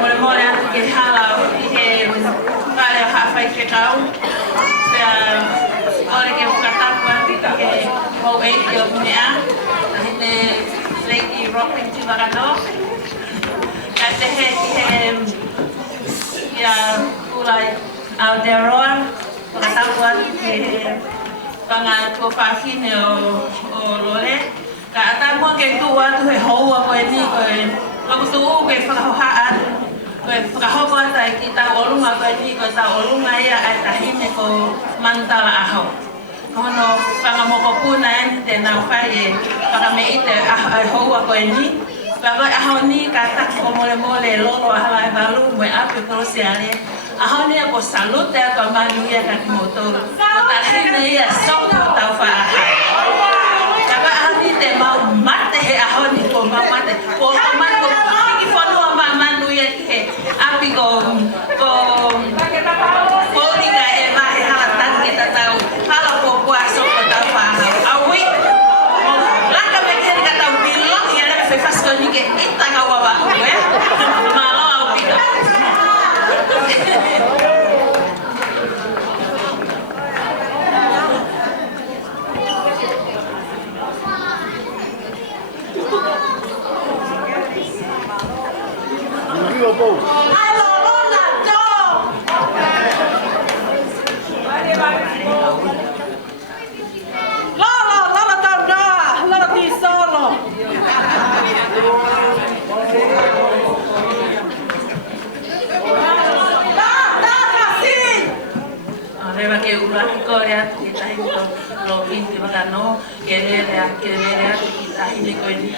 mole mole atu ke hala I he kare hawhai ke kau. Pea ore ke ukatapu atu ki he mau eiki o punea. Na hene leiki rocking ti warano. Ka te he ki he ia ulai Aotearoa. Ukatapu atu ki he Fanga tua whawhine o lole. Ka atamua ke tu atu he houa koe ni koe Lagu tuu koe whakahohaan, koe whakahoko ata ki Tauolunga koe ni koe Tauolunga ia ai tahine ko Manutalaaho. Kono Fanga Mokopuna ni te nau whai e whakamei te ai houa koe ni. Pea koe aho ni ka taku ko mole mole lolo ahala e walu moe api korosi ale. Aho ni ko salute ato manu ia ka kimotoru. Ko tahine ia soko tau whaahai. Ka koe aho ni te mau mate he aho ni ko mau mate. Ko mate api ko polika e mahe hala tanke tatau hala ko puaso ko tau whahau awi laka me kere ka tau bilong ia na fe fasko ni ke itanga wawa koe malo au pika ke ulaki kore atu ki tahi ko lo kinti wakano kelele atu ki tahi ni koe ni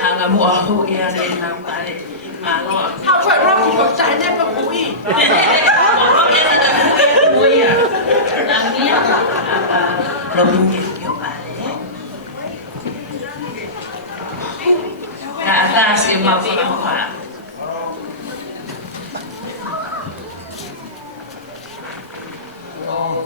anga muahu ki ane nau kare malo hau koe roki ko tahi nepa kui roki ane ta kui ya namia lo kinti ki o kare ka atasi mawi o kare Lolo.